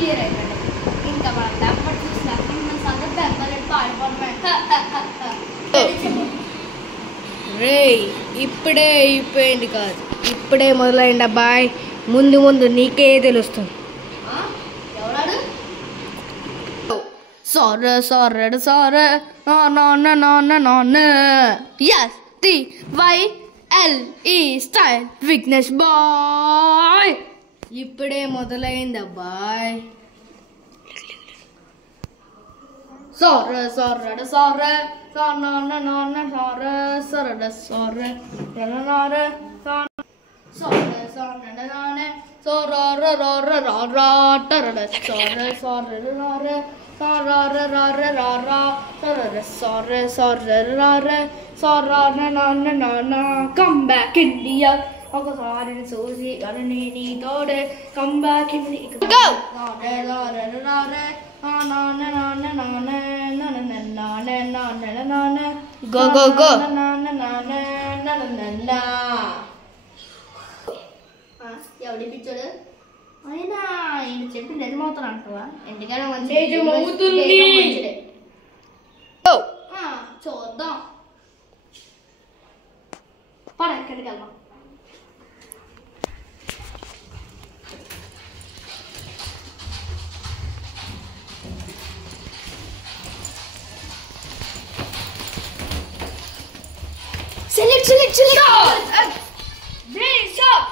Clear అయిపోయింది. ఇంకా మనం పేపర్ చూసినాక మన సంగతి పేపర్ పాడిపోవడం. రే ఇప్పుడే అయిపోయింది కాదు, ఇప్పుడే మొదలైంది అబ్బాయి. ముందు ముందు నీకే తెలుస్తుంది. ఎవరాడు? సారే సారెడు సారే నాన్న STYLE స్టైల్ విఘ్నేష్ బాయ్. ఇప్పుడే మొదలైంది అబ్బాయ్. సారే సారెడు సారే నాన్న సారే సరడ సారే నారే సారే సారెడు నానే సోరార రార రారా టరడ సారే సారెడు నారే సారార రార రారా టరడ సారే సారెడు నారే సారార నాన్న కమ్ బ్యాక్ ఇండియా ఒకసారి చూసి అరణి నీతోడే come back India go go go. ఎవడి పిచ్చాడు అయినా ఆయన చెప్పి నిజమవుతాను అంటావా? ఎందుకైనా చూద్దాం. పడ ఎక్కడికి వెళ్దాం. Select. Stop.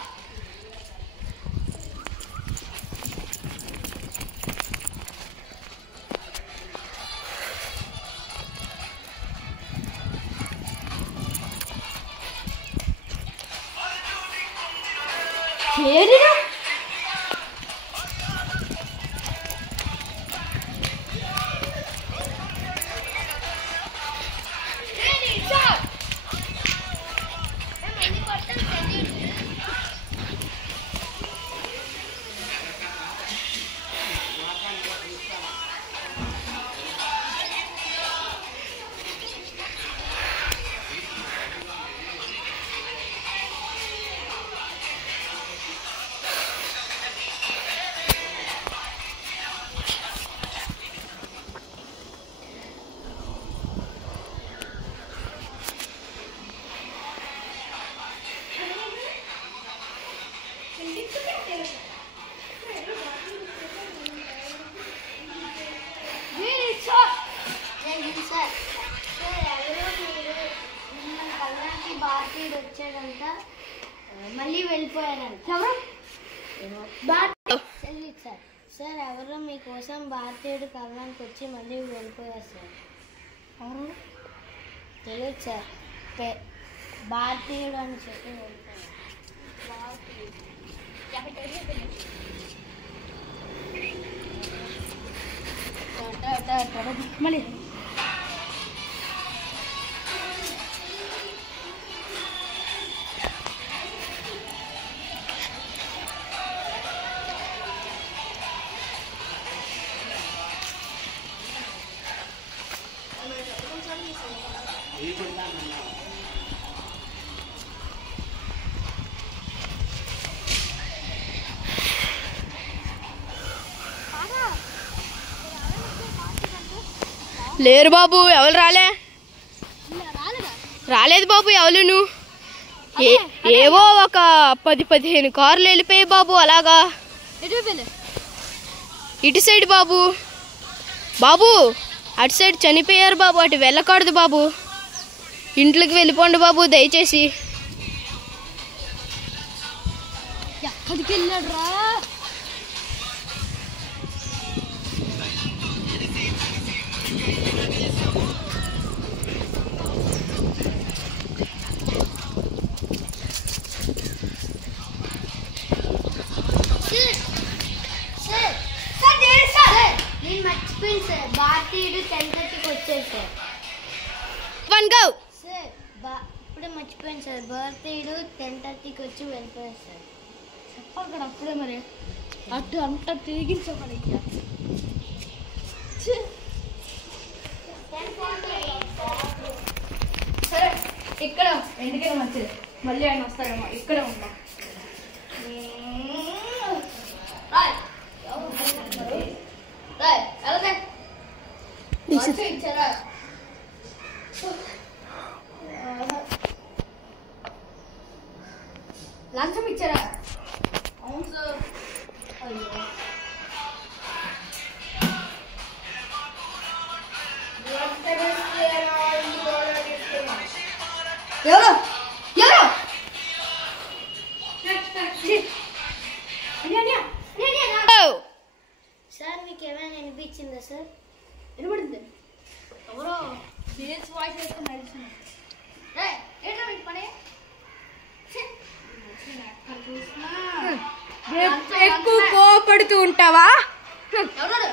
Kerina. వచ్చాడంట, మళ్ళీ వెళ్ళిపోయారంట. సార్ ఎవరో మీకోసం భారతీయుడు కళ్ళానికి వచ్చి మళ్ళీ వెళ్ళిపోయారు సార్. ఎవరు తెలియదు సార్, భారతీయుడు అని చెప్పి వెళ్ళిపోయారు. మళ్ళీ లేరు బాబు, ఎవరు రాలేదు బాబు. ఎవరు నువ్వు? ఏవో ఒక 10-15 కార్లు వెళ్ళిపోయాయి బాబు. అలాగా ఇటు సైడ్ బాబు. అటు సైడ్ చనిపోయారు బాబు, అటు వెళ్ళకూడదు బాబు. ఇంట్లోకి వెళ్ళిపోండి బాబు దయచేసి. ఎక్కడికి వెళ్ళాడు రా? నేను మర్చిపోయింది సార్, భారతీయుడు 10:30కి వచ్చారు సార్. సార్ ఇప్పుడే మర్చిపోయింది సార్, భారతీయుడు 10:30కి వచ్చి వెళ్ళిపోయారు సార్. చెప్పక్కడ అప్పుడే మరి అటు అంతా తిరిగించమని. సరే ఇక్కడ ఎందుకైనా మంచిది, మళ్ళీ ఆయన వస్తాడేమో. ఇక్కడే ఉంటాం. ఇచ్చారా? లంచం ఇచ్చారా? అవును సార్. ఎవరు ఎవరు సార్ మీకు ఏమైనా అనిపించిందా సార్? వినబడింది. ఎవరో బేస్ వాయిస్ వేసుకుని నడుస్తున్నారు. ఏంటో మీకు పని ఎక్కువ కోపడుతూ ఉంటావా? ఎవరు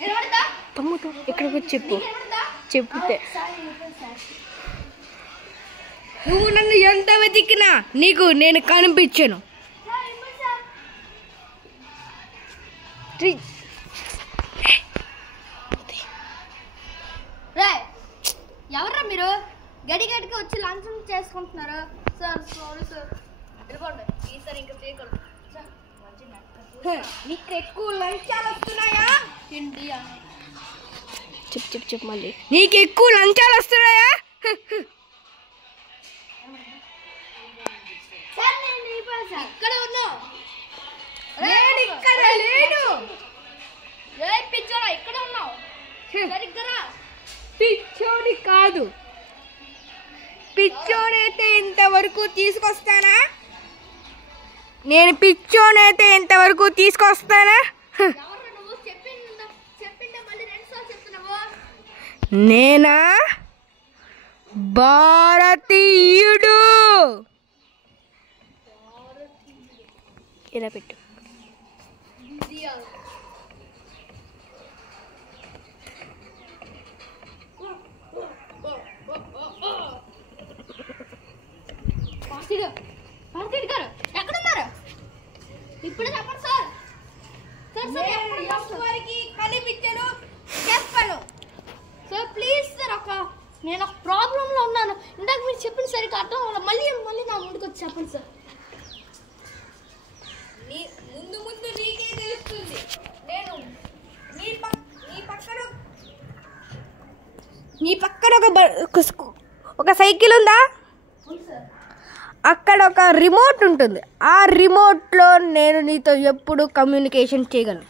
వినబడిందా? తమ్ముడు ఇక్కడికి వచ్చి చెప్పు. చెప్తే నువ్వు నన్ను ఎంత వెతికినా నీకు నేను కనిపించను. ఎవర్రా మీరు గడిగడికి వచ్చి లంచం చేసుకుంటున్నారు? సార్ సారీ సార్, వెళ్ళిపోండి. ఈసారి ఇంకా చేయకూడదు సార్. నీకు ఎక్కువ లంచాలు వస్తున్నాయా? ఇండియా చెప్పు మళ్ళీ. నీకు ఎక్కువ లంచాలు వస్తున్నాయా? ఇక్కడ ఉన్నావు. నేను ఇక్కడ లేను. పిచ్చోడా ఇక్కడ ఉన్నావు. సరిగ్గా పిచ్చోడి కాదు. పిచ్చోనైతే ఇంతవరకు తీసుకొస్తానా? నేను పిచ్చోనైతే ఇంతవరకు తీసుకొస్తానా? నువ్వు చెప్పిండే మళ్ళీ 2 సార్లు చెప్తున్నావు. నేనా భారతీయుడు. ఇలా పెట్టు. భారతీయుడు గారు ఎక్కడున్నారు? ఇప్పుడు చెప్పండి సార్. కనిపించను చెప్పను సార్ ప్లీజ్ సార్. నేను ఒక ప్రాబ్లంలో ఉన్నాను. ఇందాక మీరు చెప్పిన సరిగ్గా అర్థం అవ్వాలి. మళ్ళీ నా ముందుకు వచ్చి చెప్పండి సార్. ముందు నీకే తెలుస్తుంది. నేను నీ పక్కన ఒక సైకిల్ ఉందా? అక్కడ ఒక రిమోట్ ఉంటుంది. ఆ రిమోట్లో నేను నీతో ఎప్పుడు కమ్యూనికేషన్ చేయగలను.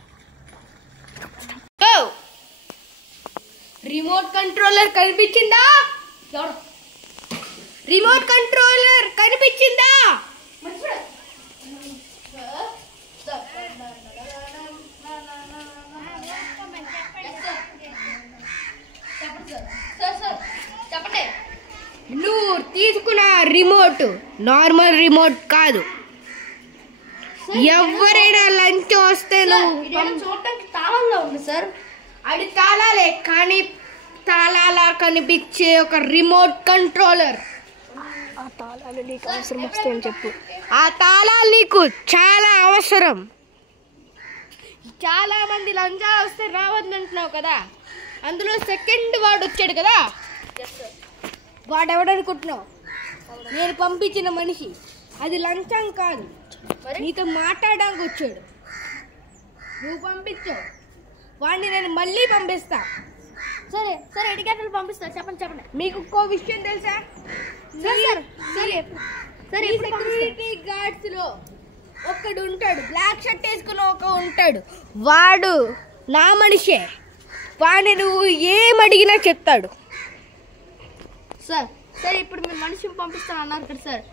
రిమోట్ కంట్రోలర్ కనిపించిందా? రిమోట్ కంట్రోలర్ కనిపించిందా? చెప్పండి. నువ్వు తీసుకున్న రిమోట్ నార్మల్ రిమోట్ కాదు. ఎవరైనా లంచ్ వస్తే చూడటానికి తాళంలో ఉంది సార్. అది తాళాలే, కానీ తాళాలా కనిపించే ఒక రిమోట్ కంట్రోలర్. ఆ తాళాలు నీకు అవసరం వస్తాయని చెప్పు. ఆ తాళాలు నీకు చాలా అవసరం. చాలా మంది లంచాలు వస్తే రావద్దంటున్నావు కదా, అందులో సెకండ్ వాడు వచ్చాడు కదా, వాడెవడనుకుంటున్నావు? నేను పంపించిన మనిషి. అది లంచం కాదు, నీతో మాట్లాడడానికి వచ్చాడు. నువ్వు పంపించావు వాడిని, నేను మళ్ళీ పంపిస్తా. సరే సరే 8 గంటలు పంపిస్తా. చెప్పండి. మీకు ఇంకో విషయం తెలుసా? సెక్యూరిటీ గార్డ్స్ లో ఒకడు ఉంటాడు, బ్లాక్ షర్ట్ వేసుకుని ఉంటాడు. వాడు నా మనిషే. వాడిని నువ్వు ఏం అడిగినా చెప్తాడు. సార్ సరే ఇప్పుడు మీరు మనిషిని పంపిస్తాను అన్నారు కదా సార్.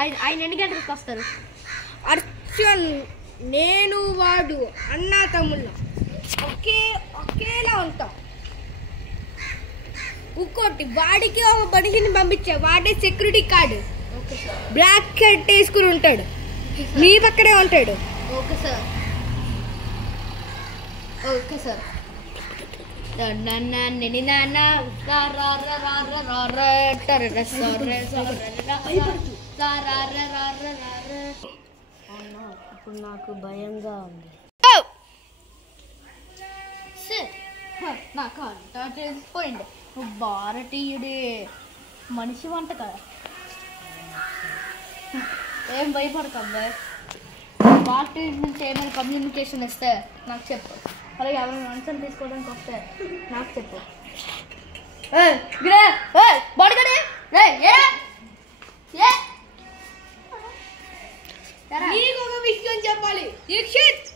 ఆయన ఎన్ని గంటలకు వస్తారు? అర్చన్, నేను వాడు అన్నా తమ్ముళ్ళు ఒకేలా ఉంటాం. ఇంకోటి, వాడికి ఒక మనిషిని పంపించా. వాడే సెక్యూరిటీ గార్డ్, బ్లాక్ షర్ట్ వేసుకుని ఉంటాడు. నీ పక్కనే ఉంటాడు. Okay sir. ఇప్పుడు నాకు భయంగా ఉంది. నాకు అంతా తెలిసిపోయింది. నువ్వు భారతీయుడే మనిషి వంట కదా. ఏం భయపడకండి. భారతీయుడి నుంచి ఏమైనా కమ్యూనికేషన్ ఇస్తే నాకు చెప్పు. అలాగే ఎవరైనా మనసుని తీసుకోవడానికి వస్తే నాకు చెప్పు. నీకు ఒక విషయం చెప్పాలి దీక్షిత్.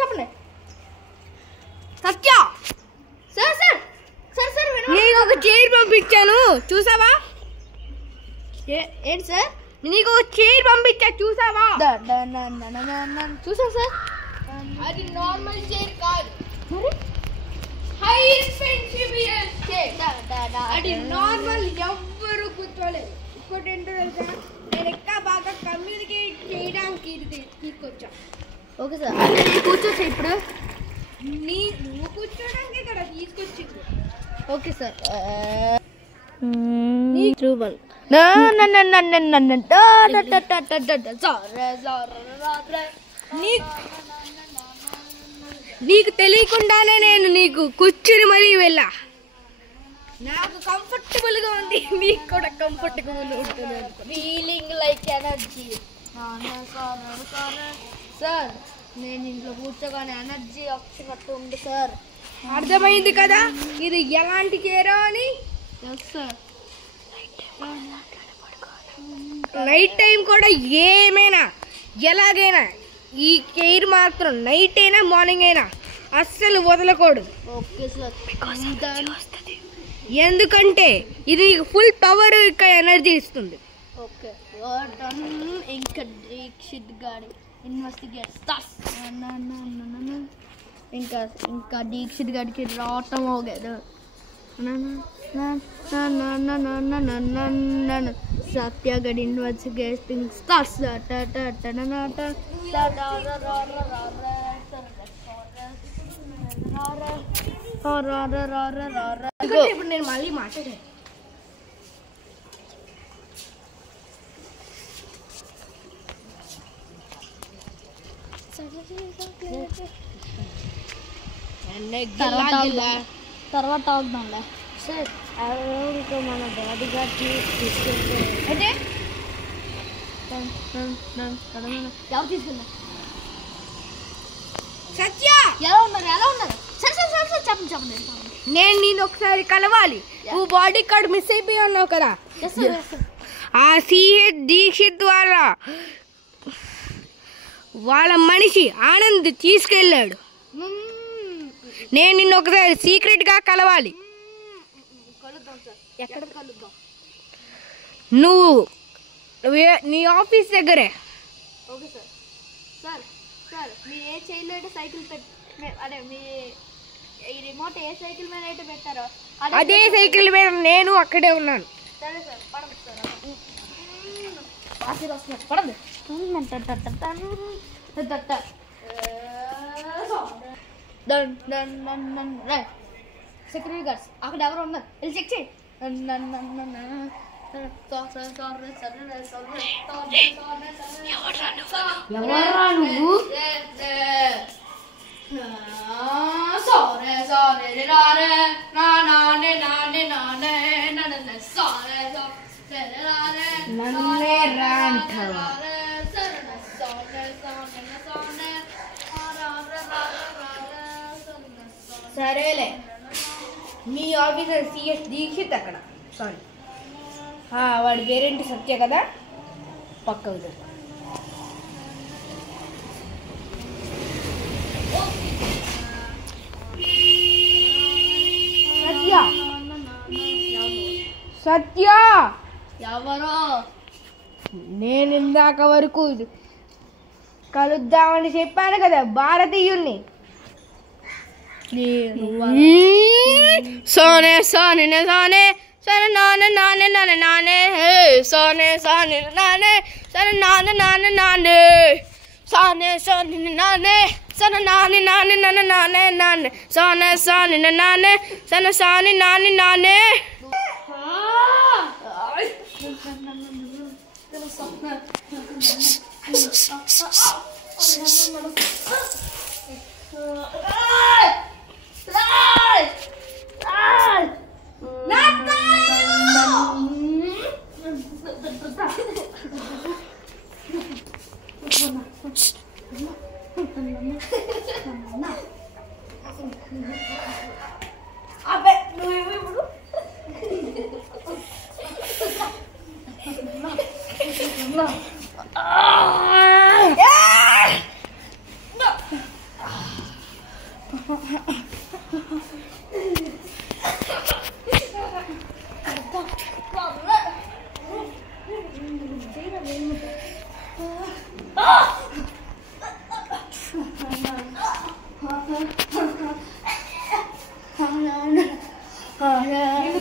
చెప్పండి. సత్య, సార్ నీకు ఒక చైర్ పంపించాను చూసావా? ఏంటి సార్? నీకు ఒక చైర్ పంపించా చూసావా? చూసా సార్. అది నార్మల్ చైర్ కాదు, మరి హై ఎక్స్పెన్సివ్ చైర్. అది నార్మల్ ఎవ్వరు కూర్చోలేదు. ఇంకోటి ఏంటో తెలుసా, నేను ఇంకా బాగా కమ్యూనికేట్ చేయడానికి ఇది తీసుకొచ్చా. Okay sir. కూర్చోచ్చా ఇప్పుడు? నువ్వు కూర్చోడానికి ఇక్కడ తీసుకొచ్చింది. Okay sir. నీకు తెలియకుండానే నేను నీకు కూర్చుని మరీ వెళ్ళా. నాకు కంఫర్టబుల్ గా ఉంది, నీకు కూడా కంఫర్టబుల్ ఉంటుంది. Feeling like energy. సార్ నేను ఇంట్లో కూర్చోగానే ఎనర్జీ వచ్చినట్టు ఉంది సార్. అర్థమైంది కదా ఇది ఎలాంటి చైరో అని? సార్ నైట్ టైం కూడా ఏమైనా ఎలాగైనా ఈ చైర్ మాత్రం నైట్ అయినా మార్నింగ్ అయినా అస్సలు వదలకూడదు. Okay sir. ఎందుకంటే ఇది ఫుల్ పవర్ ఇంకా ఎనర్జీ ఇస్తుంది. ఓకే ఇంకా దీక్షిత్ గారి ఇన్వెస్టిగేట్ ఇంకా దీక్షిత్ గారికి రావటం అవలేదు. సత్య గడి ఇన్వెస్టిగేటింగ్ స్టార్ట్స్. ఇప్పుడు నేను మళ్ళీ మాట్లాడాను. తర్వాత అవుతుందా సార్? ఇంకా మన డాడీ గారికి తీసుకెళ్తే అంటే ఎవరు తీసుకున్నా? సత్య ఎలా ఉన్నారు? సరే చెప్పండి. నేను నేను ఒకసారి కలవాలి. నువ్వు బాడీ కార్డ్ మిస్ అయిపోయి ఉన్నావు కదా, ఆ సిహెచ్ దీక్షిత్ వాళ్ళ మనిషి ఆనంద్ తీసుకెళ్ళాడు. నేను నిన్ను ఒకసారి సీక్రెట్ గా కలవాలి. కలుద్దాం సార్. ఎక్కడ కలుద్దాం? నువ్వు నీ ఆఫీస్ దగ్గరే. Okay sir. సార్ మీరు ఏ చేయలేడు సైకిల్ అదే మీ ఈ రిమోట్ ఏ సైకిల్ మీద అయితే పెట్టారో అదే సైకిల్ మీద నేను అక్కడే ఉన్నాను. సరే సార్. పడండి సార్. ఆశీర్ వస్తున్నారు, పడండి. సెక్యూరిటీ గార్డ్స్ అక్కడ ఎవరు ఉన్నారు వెళ్ళి చెక్ చేయి. ఎవరా నువ్వు? నన్నే రా అంటావా? సరేలే, మీ ఆఫీసర్ సిఎస్ దీక్షిత్ అక్కడ. సారీ, వాడి పేరేంటి? సత్య కదా, పక్క సత్య ఎవరో నేను ఇందాక వరకు కలుద్దామని చెప్పాను కదా భారతీయుణ్ణి. సోనే సోనే సోనే సరే నానే నానే నానే నానే సోనే సోనే నానే సరే నానే నానే నానే సోనే సోనే నానే సరే నాని నాని నానే నానే నానే సోనే సోనే నానే సరే సోనే నాని నానే.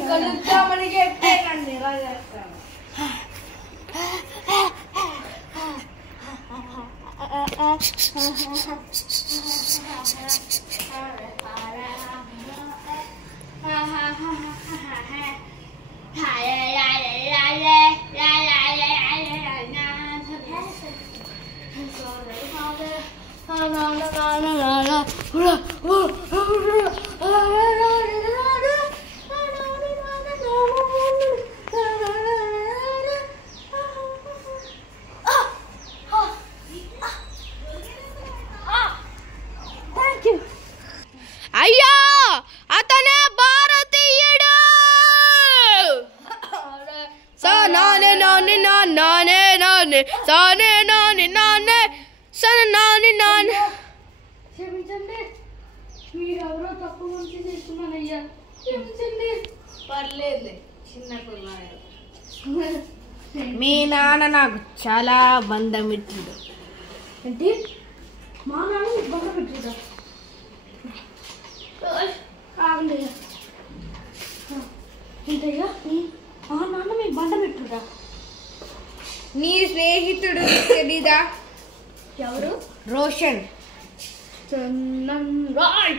కలుద్దామని చెప్తే నన్ను ఎలా చేస్తాను? అయ్యా అతనే భారతీయుడు. నానే నాని నానే నానే సానే నాని నానే సన నాని నానే. క్షమించండి, మీరెవరో తప్పు మంచి చేస్తున్నానయ్యా, క్షమించండి. పర్లేదులే, చిన్న కుర్రాడు. మీ నాన్న నాకు చాలా బంధమిత్రుడు. ఏంటి? మా నాన్న బండ పెట్టుదా? ఏంటయ్యా, మా నాన్న మీ బండ పెట్టుదా? నీ స్నేహితుడు తెలీదా? ఎవరు? రోషన్. రాయ్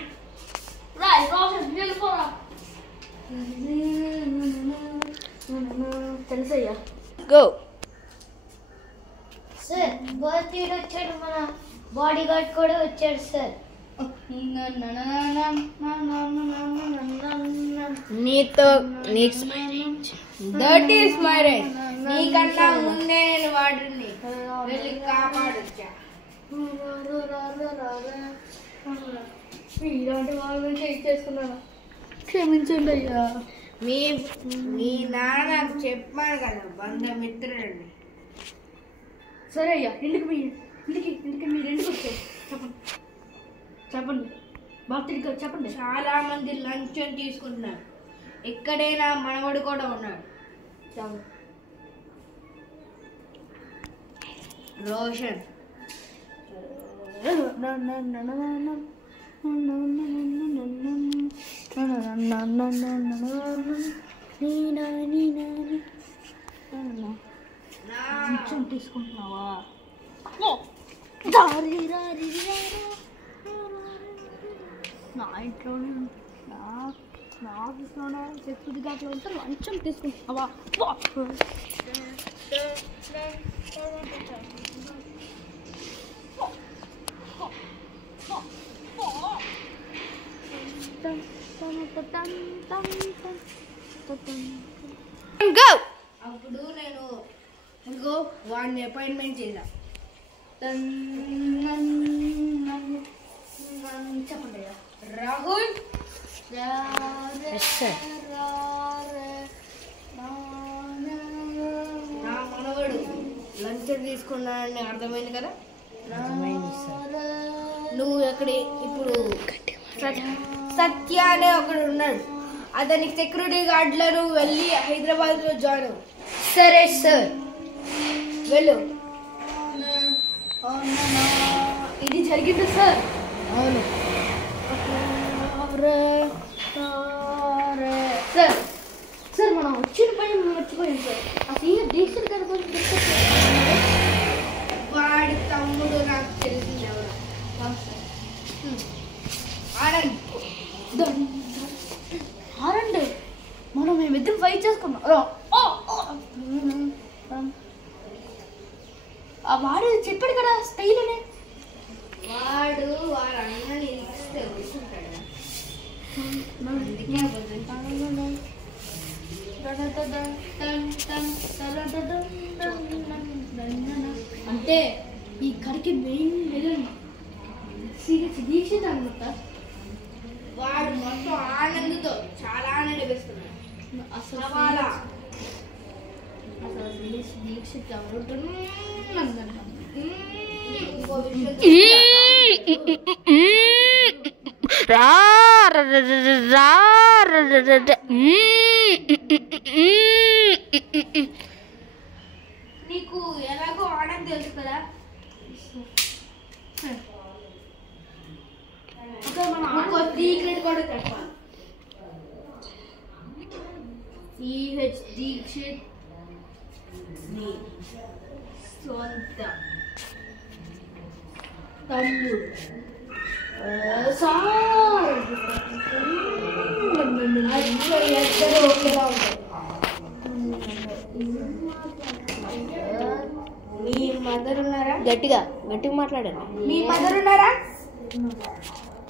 రాయ్ రోషన్ వెళ్ళిపోరా. తెలుసయ్యా. గో. సార్ భారతీయుడు వచ్చాడు, మన బాడీ గార్డ్ కూడా వచ్చాడు సార్. నీతో దట్ ఈస్ మై రైట్. నీకన్నా ముందే నేను వాడిని వెళ్ళి కాపాడొచ్చా. ఇలాంటి వాళ్ళని చెక్ చేసుకున్నాను, క్షమించండి అయ్యా. మీ నాన్న నాకు చెప్పాను కదా బంధమిత్రుడని. సరే అయ్యా, ఇంటికి మీరు ఎందుకు వచ్చారు చెప్పండి, చెప్పండి భర్తడికి చెప్పండి. చాలా మంది లంచం తీసుకుంటున్నారు. ఎక్కడైనా మనవడు కూడా ఉన్నాడు. రోషన్. తీసుకుంటున్నావా? నా ఇంట్లోనే నా ఆఫీస్లోనే సెక్యూరిటీ గార్డ్లో ఉంటే లంచం తీసుకుంటున్నావా? అప్పుడు నేను ఇంకో వాడిని అపాయింట్మెంట్ చేశా. చెప్పండి రాహుల్. నా మనవడు లంచం తీసుకున్నాడని అర్థమైంది కదా. నువ్వు ఎక్కడ ఇప్పుడు సత్య అనే ఒకడు ఉన్నాడు. అతనికి సెక్యూరిటీ గార్డ్లో నువ్వు వెళ్ళి హైదరాబాద్లో జాయిన్ అవ్వు. సరే సార్, వెళ్ళు. ఇది జరిగింది సార్. అవును సార్. సార్ మనం వచ్చిన పని మర్చిపోయాం సార్. అసలు డీసెంట్ గారి గురించి వాడి తమ్ముడు నాకు తెలిసింది ఎవరు. ఆడండి, మనం మేమిద్దరం ఫైట్ చేసుకున్నాం. వాడు చెప్పాడు కదా స్టైల్ అని. వాడు వాళ్ళ అన్నని ఇస్తే వస్తుంటాడు. అందుకే అంటే ఈ కడికి మెయిన్ విలన్ సీరియస్ దీక్షిత్ అనమాట. వాడు మొత్తం ఆనందంతో చాలా ఆనందిస్తున్నాడు. అసలు అసలు దీక్షిత్ ఎవరు నీకు ఎలాగో ఆడని తెలుసు కదా. సీక్రెట్ కూడా చెప్పాలి. సిహెచ్ దీక్షిత్ నీ సొంత తమ్ముడు ఇద్దరు ఒకేలా ఉంటారు. మీ మదర్ ఉన్నారా? గట్టిగా మాట్లాడండి. మీ మదర్ ఉన్నారా?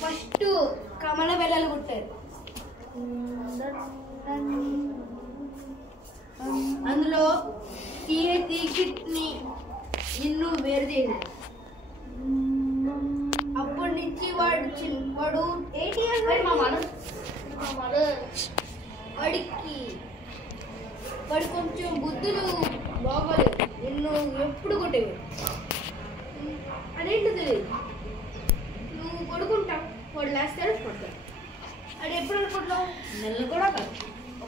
ఫస్ట్ కమల వెళ్ళలు కుట్టారు. అందులో దీక్షిత్ ని నిన్ను వేరు చేశారు. అప్పటి నుంచి వాడు 8 years వాడి కొంచెం బుద్ధులు బాగోలేదు. నిన్ను ఎప్పుడు కొట్టేవాడు. అదేంటో తెలియదు. నువ్వు కొడుకుంటావు, వాడు లేస్తాడు కొడతాడు. అది ఎప్పుడు అనుకుంటావు? నెలలు కూడా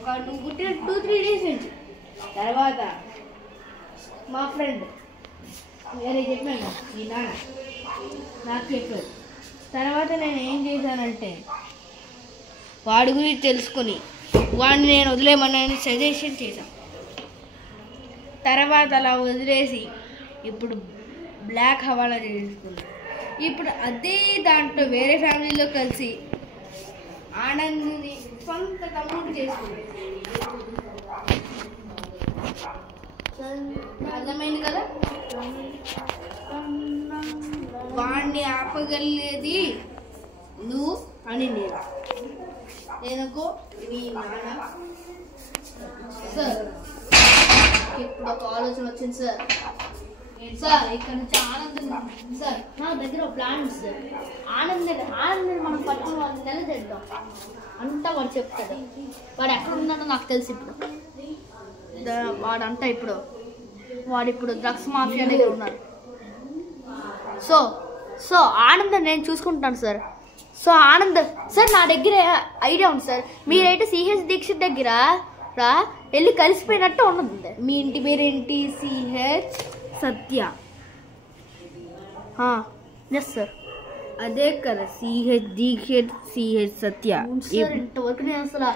కాదు, నువ్వు పుట్టిన 2-3 days నుంచి. తర్వాత మా ఫ్రెండ్ వేరే చెప్పాను, మీ నాన్న నాకు చెప్పాడు. తర్వాత నేను ఏం చేశానంటే వాడి గురించి తెలుసుకొని వాడిని నేను వదిలేయమని సజెషన్ చేశాను. తర్వాత అలా వదిలేసి ఇప్పుడు బ్లాక్ హవాలా చేసుకున్నాను. ఇప్పుడు అదే దాంట్లో వేరే ఫ్యామిలీలో కలిసి ఆనంద్ని సొంత తమ్ముడు చేసుకున్నాను. అర్థమైంది కదా? వాడిని ఆపగలిగేది నువ్వు అని నేనుకో మీ నాన్న. సార్ ఇప్పుడు ఒక ఆలోచన వచ్చింది సార్. సార్ ఇక్కడ నుంచి ఆనందం సార్ నా దగ్గర ఒక ప్లాన్ ఉంది సార్. ఆనందని మనం పట్టుకుని వాళ్ళని నిలదెద్దాం అంతా వాడు చెప్తాడు. వాడు ఎక్కడ ఉన్నాడో నాకు తెలుసు. ఇప్పుడు వాడంతా వాడు డ్రగ్స్ మాఫియా దగ్గర ఉన్నాడు. సో ఆనందం నేను చూసుకుంటాను సార్. సో ఆనంద్ సార్ నా దగ్గర ఐడియా ఉంది సార్. మీరైతే సిహెచ్ దీక్షిత్ దగ్గర వెళ్ళి కలిసిపోయినట్టు ఉన్నది. మీ ఇంటి పేరేంటి? సిహెచ్ సత్య. ఎస్ సార్, అదే కదా సిహెచ్ దీక్షిత్, సిహెచ్ సత్య. సార్ ఇంతవరకు నేను అసలు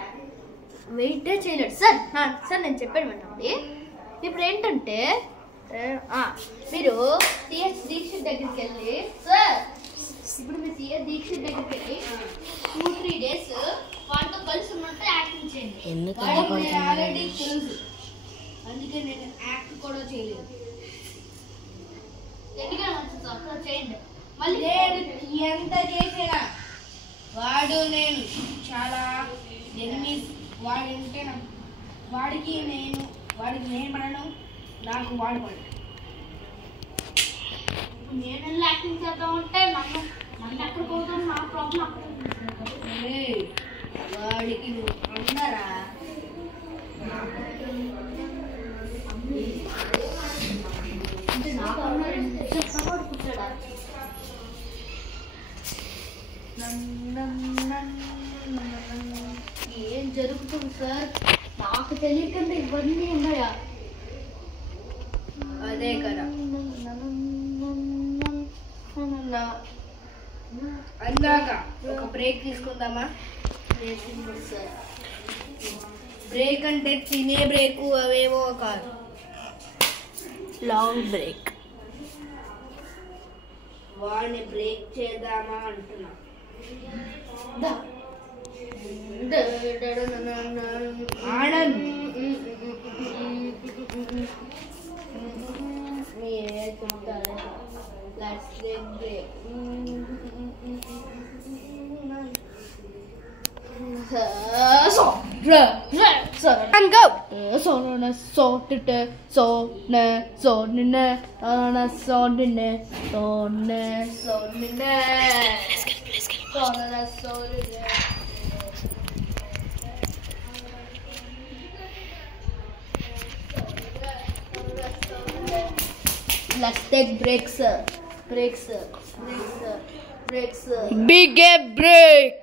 వెయిటే చేయలేదు సార్. సార్ నేను చెప్పాను వినండి. ఇప్పుడు ఏంటంటే మీరు సిహెచ్ దీక్షిత్ దగ్గరికి వెళ్ళి సార్ ఇప్పుడు మీరు సిహెచ్ దీక్షిత్ దగ్గరికి వెళ్ళి 2-3 days వాళ్ళతో కలిసి ఉన్నట్టు యాక్టింగ్ చేయండి. ఆల్రెడీ తెలుసు, అందుకే నేను యాక్ట్ కూడా చేయలేదు. గట్టిగా మంచిది సార్ చేయండి. మళ్ళీ నేను ఎంత చేసినా వాడు నేను చాలా ఎనిమిస్. వాడంటే వాడికి నేను పడను, నాకు వాడు పడను. నేను యాక్టింగ్ చేద్దామంటే నన్ను ఎక్కడ పోతాను, నా ప్రాబ్లం అక్కడ. వాడికి నువ్వు అన్నారా? అంటే నాకు అన్నాడు కూర్చోడా? ఏం జరుగుతుంది సార్? నాకు తెలియకుండా ఇవన్నీ ఉన్నాయా? అదే కదా అందాక ఒక బ్రేక్ తీసుకుందామా? సార్ బ్రేక్ అంటే తినే బ్రేకు అవేవో కాదు, లాంగ్ బ్రేక్. వాడిని బ్రేక్ చేద్దామా అంటున్నా. ఆనంద్ మీరే చెప్తారు. Let's take break. And go. let's take breaks. Breaks. Big break.